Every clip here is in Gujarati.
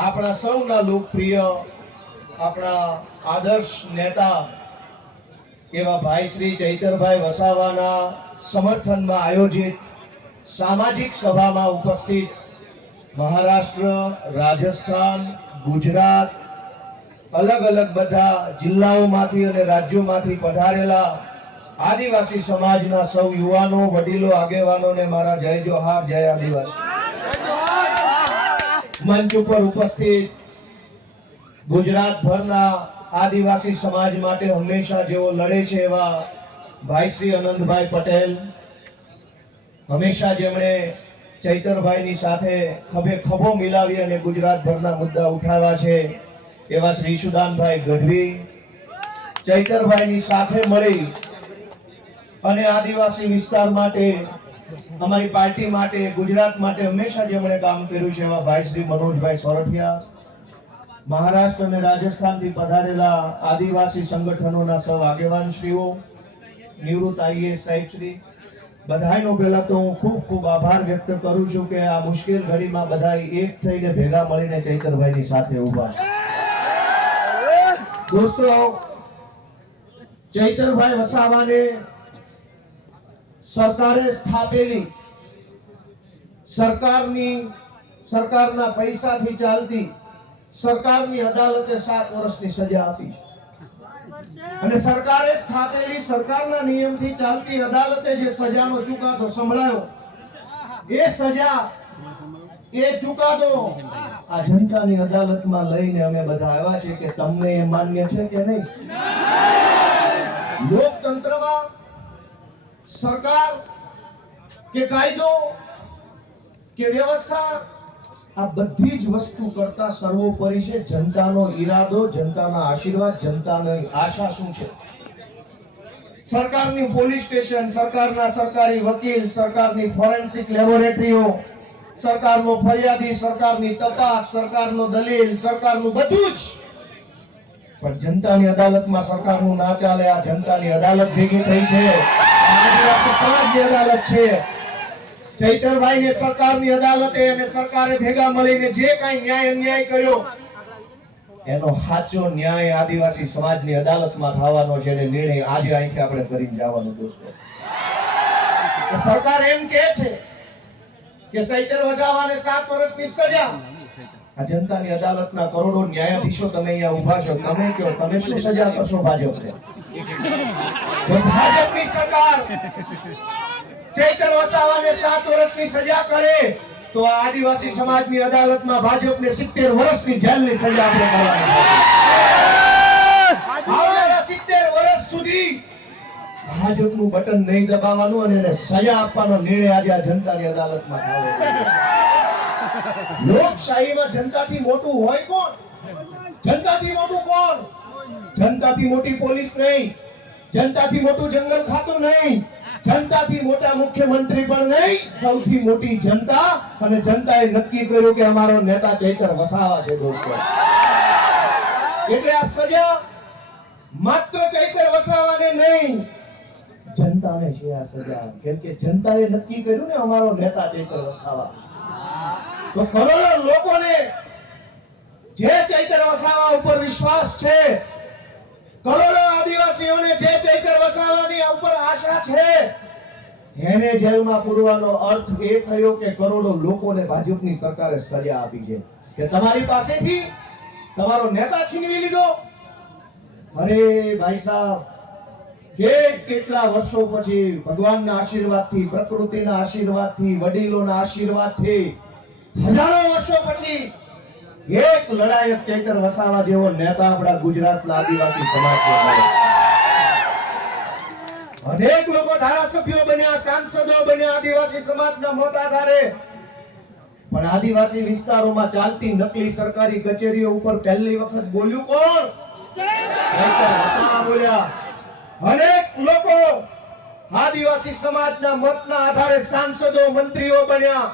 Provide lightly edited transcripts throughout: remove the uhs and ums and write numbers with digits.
આપણા સૌના લોકપ્રિય આપણા આદર્શ નેતા એવા ભાઈ શ્રી ચૈતરભાઈ વસાવાના સમર્થનમાં આયોજિત સામાજિક સભામાં ઉપસ્થિત મહારાષ્ટ્ર, રાજસ્થાન, ગુજરાત, અલગ અલગ બધા જિલ્લાઓમાંથી અને રાજ્યોમાંથી પધારેલા આદિવાસી સમાજના સૌ યુવાનો, વડીલો, આગેવાનોને મારા જય જોહાર, જય આદિવાસી. મંચ ઉપર ઉપસ્થિત ગુજરાતભરના આદિવાસી સમાજ માટે હંમેશા જેઓ લડે છે એવા ભાઈ શ્રી અનંતભાઈ પટેલ, હંમેશા જેમણે ચૈતરભાઈની સાથે ખભે ખભો મિલાવી અને ગુજરાતભરના મુદ્દા ઉઠાવ્યા છે એવા શ્રી સુદાનભાઈ ગઢવી, ચૈતરભાઈની સાથે મળી અને આદિવાસી વિસ્તાર માટે, અમારી પાર્ટી માટે, ગુજરાત માટે હંમેશા જેમણે કામ કર્યું છે એવા ભાઈ શ્રી મનોજભાઈ સોરઠિયા, મહારાષ્ટ્ર અને રાજસ્થાનથી પધારેલા આદિવાસી સંગઠનોના સૌ આગેવાનશ્રીઓ, નિવૃત્ત આઈએએસ સાહેબશ્રી, બધાનો પહેલા તો હું ખૂબ ખૂબ આભાર વ્યક્ત કરું છું કે આ મુશ્કેલ ઘડીમાં બધા એક થઈને ભેગા મળીને ચૈતરભાઈની સાથે ઉભા છે. દોસ્તો, ચૈતરભાઈ વસાવાને સરકારે સ્થાપેલી સરકારના પૈસાથી ચાલતી સરકારની અદાલતે 7 વર્ષની સજા આપી અને સરકારે સ્થાપેલી સરકારના નિયમથી ચાલતી અદાલતે જે સજાનો ચુકાદો સંભળાયો, એ ચુકાદો આ જનતાની અદાલતમાં લઈને અમે બધા આવ્યા છે કે તમને એ માન્ય છે કે નહીં. લોકતંત્રમાં સરકાર કે કાયદો કે વ્યવસ્થા આ બધી જ વસ્તુ કરતા સર્વોપરી છે જનતાનો ઈરાદો, જનતાના આશીર્વાદ, જનતાની આશા શું છે. સરકારની પોલીસ સ્ટેશન, સરકારના સરકારી વકીલ, સરકારની ફોરેન્સિક લેબોરેટરીઓ, સરકારનો ફરિયાદી, સરકારની તપાસ, સરકારનો દલીલ, સરકારનું બધું જ, પણ જનતાની અદાલતમાં સરકારનું ના ચાલે. આ જનતાની અદાલત ભેગી થઈ છે, આદિવાસી સમાજની અદાલત છે. ચૈતરભાઈને સરકારની અદાલતે અને સરકારે ભેગા મળીને જે કાંઈ ન્યાય અન્યાય કર્યો એનો સાચો ન્યાય આદિવાસી સમાજની અદાલતમાં થવાનો છે અને નિર્ણય આજે અહીંથી આપણે કરીને જવાનું. દોસ્તો, સરકાર એમ કહે છે કે ચૈતર વસાવાને 7 વર્ષની સજા. આ જનતાની અદાલતના કરોડો ન્યાયાધીશો તમે અહીંયા ઉભા છો, તમે કહો તમે શું સજા કરશો ભાજપને? જો ભાજપની સરકાર ચૈતર વસાવાને 7 વર્ષની સજા કરે તો આ આદિવાસી સમાજની અદાલતમાં ભાજપને 70 વર્ષની જેલની સજા આપણે કરવાની છે. આવનારા 70 વર્ષ સુધી ભાજપનું બટન નહીં દબાવવાનું અને એને સજા આપવાનો નિર્ણય આજે આ જનતાની અદાલતમાં થયો. લોકશાહીમાં જનતાથી મોટું હોય કોણ? જનતાથી મોટું કોણ? જનતાથી મોટી પોલીસ નહીં, જનતાથી મોટું જંગલ ખાતું નહીં, જનતાથી મોટા મુખ્યમંત્રી પણ નહીં. સૌથી મોટી જનતા, અને જનતાએ નક્કી કર્યું કે અમારો નેતા ચૈતર વસાવા છે. દોસ્તો, એટલે આ સજા માત્ર ચૈતર વસાવાને નહીં, જનતાને છે આ સજા. કેમ કે જનતાએ નક્કી કર્યું ને અમારો નેતા ચૈતર વસાવા. તો કરોડો લોકોને જે ચૈતર વસાવા ઉપર વિશ્વાસ છે, કરોડો આદિવાસીઓને જે ચૈતર વસાવાની ઉપર આશા છે, એને જેલમાં પૂરવાનો અર્થ એ થયો કે કરોડો લોકોને ભાજપની સરકારે સજા આપી છે કે તમારી પાસેથી તમારો નેતા છીનવી લીધો. અરે ભાઈ સાહેબ, કેટલા વર્ષો પછી ભગવાનના આશીર્વાદથી, પ્રકૃતિના આશીર્વાદથી, વડીલોના આશીર્વાદથી, હજારો વર્ષો પછી એક લડાયક ચૈતર વસાવા જેવો નેતા આપણા ગુજરાતના આદિવાસી સમાજનો મળ્યો. અનેક લોકો ધારાસભ્યો બન્યા, સાંસદો બન્યા આદિવાસી સમાજના મત આધારે, પણ આદિવાસી વિસ્તારોમાં ચાલતી નકલી સરકારી કચેરીઓ ઉપર પહેલી વખત બોલ્યું કોણ? ચૈતર વસાવા બોલ્યા. અનેક લોકો આદિવાસી સમાજના મતના આધારે સાંસદો, મંત્રીઓ બન્યા,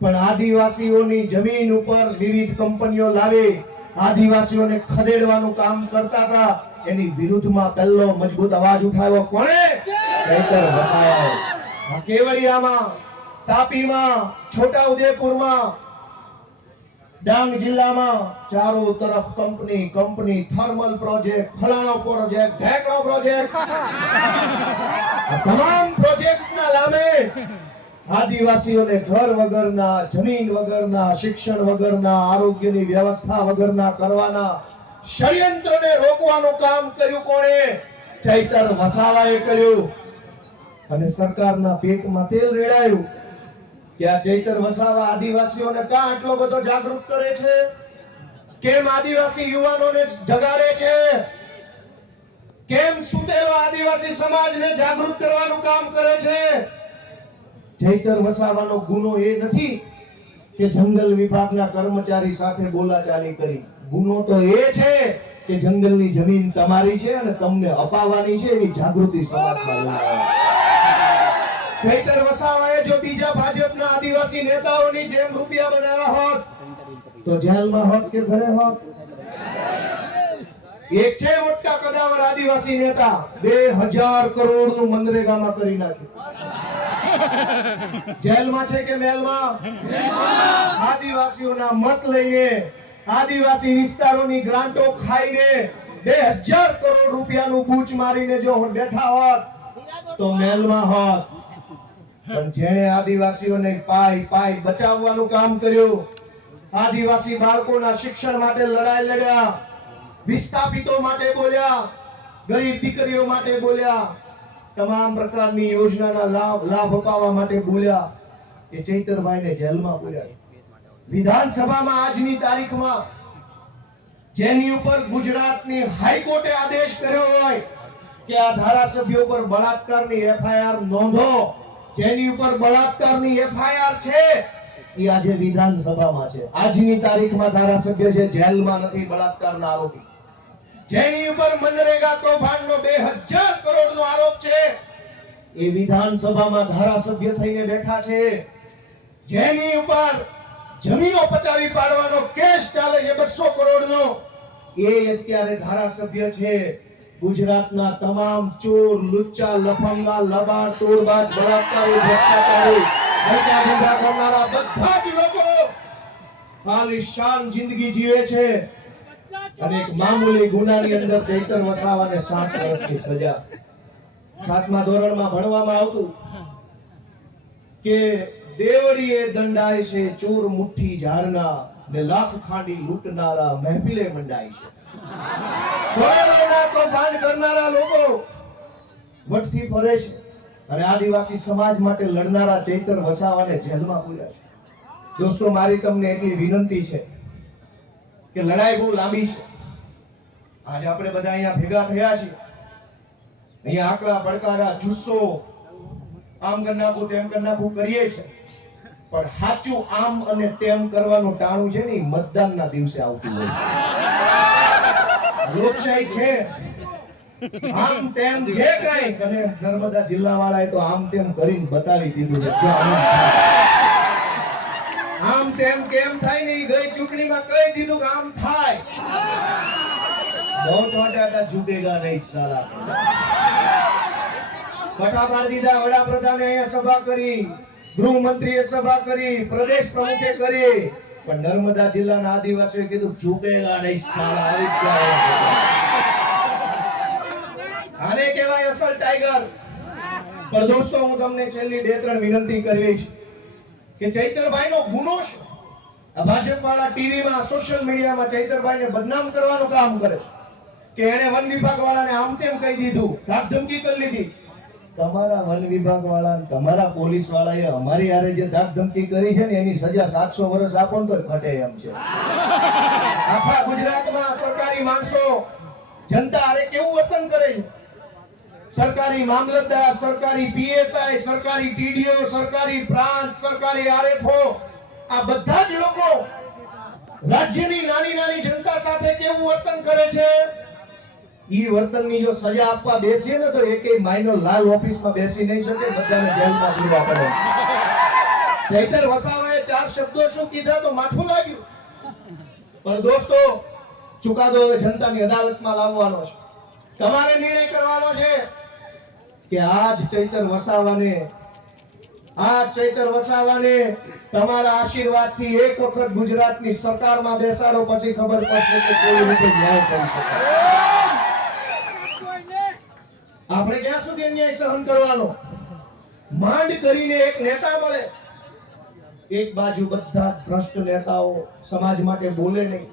પણ આદિવાસીઓની જમીન ઉપર વિવિધ કંપનીઓ લાવી આદિવાસીઓને ખદેડવાનું કામ કરતા હતા. એની વિરુદ્ધમાં પહેલો મજબૂત અવાજ ઉઠાવ્યો કોણે? ચૈતર વસાવાએ. કેવડિયામાં, તાપીમાં, છોટાઉદેપુરમાં ડાંગ જિલ્લામાં ચારો તરફ કંપની થર્મલ પ્રોજેક્ટ, ફલાણો પ્રોજેક્ટ, ઢેકણો પ્રોજેક્ટ, આ તમામ પ્રોજેક્ટના નામે આદિવાસીઓને ઘર વગરના, જમીન વગરના, શિક્ષણ વગરના, આરોગ્યની વ્યવસ્થા વગરના કરવાના ષડયંત્રને રોકવાનું કામ કર્યું કોણે? ચૈતર વસાવાએ કર્યું. અને સરકારના પેટમાં તેલ રેડાયું કે આ ચૈતર વસાવા આદિવાસીઓને કાં આટલો બધો જાગૃત કરે છે? કેમ આદિવાસી યુવાનોને જગાડે છે? કેમ સુતેલો આદિવાસી સમાજને જાગૃત કરવાનું કામ કરે છે? ચૈતર વસાવાનો ગુનો એ નથી કે જંગલ વિભાગના કર્મચારી સાથે બોલાચાલી કરી. ગુનો તો એ છે કે જંગલની જમીન તમારી છે અને તમને અપાવવાની છે એવી જાગૃતિ સમાજમાં લાવી. ચૈતર વસાવાએ જો બીજા ભાજપના આદિવાસી નેતાઓની જેમ રૂપિયા બનાવ્યા હોત તો જેલમાં હોત કે ઘરે હોત? એક છે મોટા કદાવર આદિવાસી નેતા, 2000 કરોડનું મનરેગામાં કરી નાખ્યું. જેલમાં છે કે મેલમાં? આદિવાસીઓના મત લઈને, આદિવાસી વિસ્તારોની ગ્રાન્ટો ખાઈને 2000 કરોડ રૂપિયાનું બૂચ મારીને જો બેઠા હોત તો મેલમાં હોત. પણ જેણે આદિવાસીઓને પાય બચાવવાનું કામ કર્યું, આદિવાસી બાળકોના શિક્ષણ માટે લડાઈ લડ્યા, વિસ્થાપિતો માટે બોલ્યા, ગરીબ દીકરીઓ માટે બોલ્યા, તમામ પ્રકારની યોજનાના લાભ અપાવવા માટે બોલ્યા, એ ચૈતરભાઈને જેલમાં બોલ્યા. વિધાનસભામાં આજની તારીખમાં જેની ઉપર ગુજરાતની હાઈકોર્ટે આદેશ કર્યો હોય કે આ ધારાસભ્યો પર બળાત્કારની એફઆઈઆર નોંધો, જેની ઉપર બળાત્કારની એફઆઈઆર છે એ આજે વિધાનસભામાં છે. આજની તારીખમાં ધારાસભ્ય છે, જેલમાં નથી બળાત્કારના આરોપી. જેની ઉપર મનરેગા કૌભાંડનો 2000 કરોડનો આરોપ છે એ વિધાનસભામાં ધારાસભ્ય થઈને બેઠા છે. જેની ઉપર જમીનો પચાવી પાડવાનો કેસ ચાલે છે 200 કરોડનો, એ અત્યારે ધારાસભ્ય છે. ગુજરાતના તમામ ચોર, લુચ્ચા, લફંગા, લબાડ, તોડબાજ, બળાત્કારી, ભ્રષ્ટાચારી, હત્યા ધંધા કરનારા બધા જ લોકો આલિશાન જિંદગી જીવે છે. અને એક મામૂલી ગુનાની અંદર ચૈતર વસાવાને 7 વર્ષની સજા. 7મા ધોરણમાં ભણવામાં આવતું કે દેવડીએ દંડાય છે ચોર મુઠ્ઠી ઝાડના, ને લાખ ખાંડી લૂંટનારા મહેફિલે મંડાય છે. કૌભાંડ કરનારા લોકો વટથી ફરે છે અને આદિવાસી સમાજ માટે લડનારા ચૈતર વસાવાને જેલમાં પૂર્યા છે. દોસ્તો, મારી તમને એટલી વિનંતી છે કે લડાઈ બહુ લાંબી છે. આજે આપણે બધા અહીંયા ભેગા થયા છીએ, અહીંયા આકડા પડકારા, જુસ્સો, આમ કરી નાખું તેમ કરી નાખું કરીએ છીએ, પણ સાચું આમ અને તેમ કરવાનું ટાણું છે ને મતદાનના દિવસે આવતું હોય. લોકશાહી છે, આમ તેમ જે કાંઈ, અને નર્મદા જિલ્લા વાળાએ તો આમ તેમ કરીને બતાવી દીધું છે. આમ તેમ કેમ થાય ને, ગઈ ચૂંટણીમાં કહી દીધું કે આમ થાય. બહુ ચોટાટા ઝૂકેગા નહીં સાલા. કટા પાડી દીધા. વડાપ્રધાને અહીંયા સભા કરી, ગૃહમંત્રીએ સભા કરી, પ્રદેશ પ્રમુખે કરી, પણ નર્મદા જિલ્લાના આદિવાસીઓએ કીધું ઝૂકેગા નહીં સાલા. આને કહેવાય અસલ ટાઈગર. પણ દોસ્તો, હું તમને છેલ્લી 2-3 વિનંતી કરવી છે કે ચૈતરભાઈનો ગુનો શું? આ ભાજપ વાળા ટીવીમાં, સોશિયલ મીડિયામાં ચૈતરભાઈને બદનામ કરવાનું કામ કરે છે કે એને વન વિભાગ વાળાને આમ તેમ કહી દીધું, ધાક ધમકી કરી લીધી. તમારા વન વિભાગ વાળા, તમારા પોલીસ વાળાએ અમારી હારે જે ધાક ધમકી કરી છે ને એની સજા 700 વર્ષ આપો ને તો ઘટે એમ છે. આખા ગુજરાતમાં સરકારી માણસો જનતા હારે કેવું વર્તન કરે છે. સરકારી મામલતદાર, સરકારી પીએસઆઈ, સરકારી ટીડીઓ, સરકારી પ્રાંત, સરકારી આરએફઓ, આ બધા જ લોકો રાજ્યની નાની જનતા સાથે કેવું વર્તન કરે છે. ઈ વર્તનની જો સજા આપવા બેસીએ ને તો એકેય માયનો લાલ ઓફિસમાં બેસી નહીં શકે, બધાને જેલમાં પૂરવા પડે. ચૈતર વસાવાએ 4 શબ્દો શું કીધા તો માઠું લાગ્યું. પણ દોસ્તો, ચુકાદો હવે જનતાની અદાલતમાં લાવવાનો છે. તમારે નિર્ણય કરવાનો છે કે આજ ચૈતર વસાવાને આ ચૈતર વસાવાને તમારા આશીર્વાદથી એક વખત ગુજરાતની સરકારમાં બેસાડો, પછી ખબર પડશે કે કેવી રીતે ન્યાય કરી શકાય. આપણે ક્યાં સુધી અન્યાય સહન કરવાનો? માંડ કરીને એક નેતા મળે, એક બાજુ બધા ભ્રષ્ટ નેતાઓ સમાજ માટે બોલે નહીં,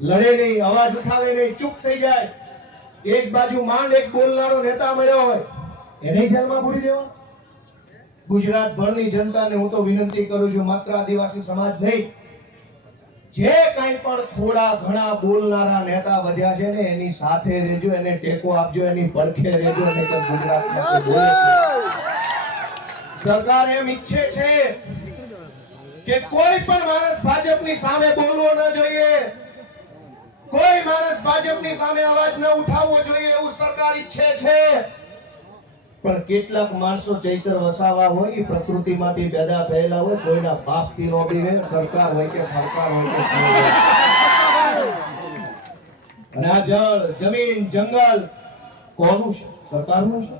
લડે નહીં, અવાજ ઉઠાવે નહીં, ચૂપ થઈ જાય. એક બાજુ માંડ એક બોલનારો નેતા મળ્યો હોય, એને જેલમાં પૂરી દેવાનો. ગુજરાત ભરની જનતાને હું તો વિનંતી કરું છું, માત્ર આદિવાસી સમાજ નહીં, જે કાંઈ પણ થોડા ઘણા બોલનારા નેતા વધ્યા છે ને એની સાથે રહેજો, એને ટેકો આપજો, એની પડખે રહેજો. અને તો ગુજરાત માટે બોલે છે. સરકાર એમ ઈચ્છે છે કે કોઈ પણ માણસ ભાજપની સામે બોલવો ન જોઈએ, કોઈ માણસ ભાજપની સામે અવાજ ન ઉઠાવવો જોઈએ, એવું સરકાર ઈચ્છે છે. પણ કેટલાક માણસો ચૈતર વસાવા હોય, એ પ્રકૃતિમાંથી પેદા થયેલા હોય, કોઈના બાપથી નો બીવે, સરકાર હોય કે સરકાર હોય કે અને આ જળ, જમીન, જંગલ કોનું છે? સરકારનું છે.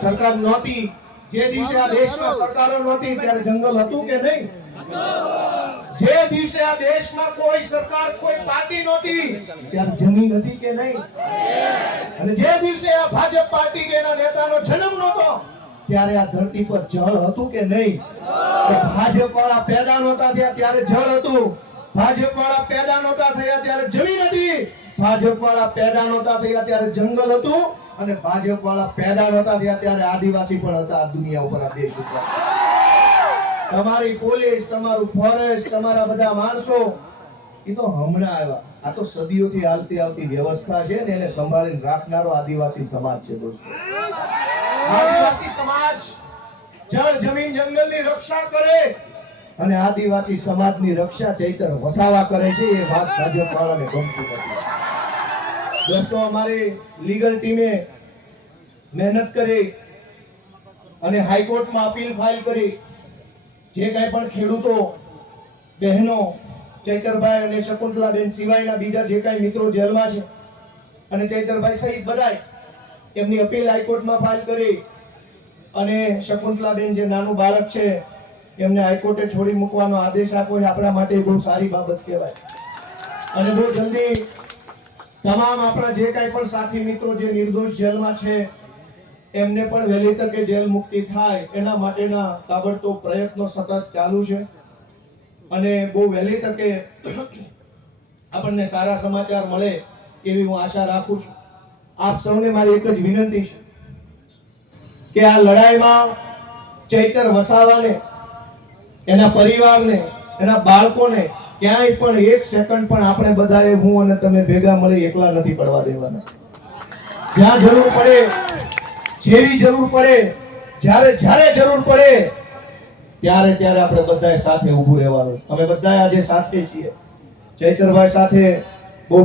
સરકાર નહોતી, જે દિવસે આ દેશમાં સરકારો નહોતી ત્યારે જંગલ હતું કે નહીં? જે દિવસે આ દેશમાં કોઈ સરકાર, કોઈ પાર્ટી નહોતી ત્યારે જમીન હતી કે નહીં? અને જે દિવસે આ ભાજપ પાર્ટી કે એના નેતાનો જન્મ નહોતો ત્યારે આ ધરતી પર જળ હતું કે નહીં? ભાજપ વાળા પેદા નહોતા થયા ત્યારે જળ હતું, ભાજપ વાળા પેદા નહોતા થયા ત્યારે જમીન હતી, ભાજપ વાળા પેદા નહોતા થયા ત્યારે જંગલ હતું, અને ભાજપ વાળા પેદા નહોતા થયા ત્યારે આદિવાસી પણ હતા આ દુનિયા ઉપર, આ દેશ ઉપર. તમારી પોલીસ, તમારું ફોરેસ્ટ, તમારા બધા માણસો એ તો હમણાં આવ્યા. આ તો સદીઓથી હાલતી આવતી વ્યવસ્થા છે ને એને સંભાળીને રાખનારો આદિવાસી સમાજ છે દોસ્તો. આદિવાસી સમાજ જળ, જમીન, જંગલની રક્ષા કરે અને આદિવાસી સમાજની રક્ષા ચૈતર વસાવા કરે છે. એ વાત ભાજપ વાળાને ગમતી નથી. દોસ્તો, અમારી લીગલ ટીમે મહેનત કરી અને હાઈકોર્ટમાં અપીલ ફાઇલ કરી. જે કાંઈ પણ ખેડૂતો, બહેનો, ચૈતરભાઈ અને શકુંતલાબેન સિવાયના બીજા જે કાંઈ મિત્રો જેલમાં છે અને ચૈતરભાઈ સહિત બધાય, એમની અપીલ હાઈકોર્ટમાં ફાઇલ કરી અને શકુંતલાબેન જે નાનું બાળક છે એમને હાઈકોર્ટે છોડી મૂકવાનો આદેશ આપ્યો છે. આપણા માટે બહુ સારી બાબત કહેવાય. અને બહુ જલ્દી તમામ આપણા જે કાંઈ પણ સાથી મિત્રો જે નિર્દોષ જેલમાં છે એમને પણ વહેલી તકે જેલ મુક્તિ થાય એના માટેના તાબડતોબ પ્રયત્નો સતત ચાલુ છે. અને બહુ વહેલી તકે આપણને સારા સમાચાર મળે એવી હું આશા રાખું છું. આપ સૌને મારી એક જ વિનંતી છે કે આ લડાઈમાં ચૈતર વસાવાને, એના પરિવારને, એના બાળકોને ક્યાંય પણ એક સેકન્ડ પણ આપણે બધાએ, હું અને તમે ભેગા મળી એકલા નથી પડવા દેવાના. જ્યાં જરૂર પડે, જેવી જરૂર પડે, જ્યારે જરૂર પડે ત્યારે આપણે બધાએ સાથે ઊભું રહેવાનું. અમે બધાએ આજે સાથે છીએ. ચૈતરભાઈ સાથે બહુ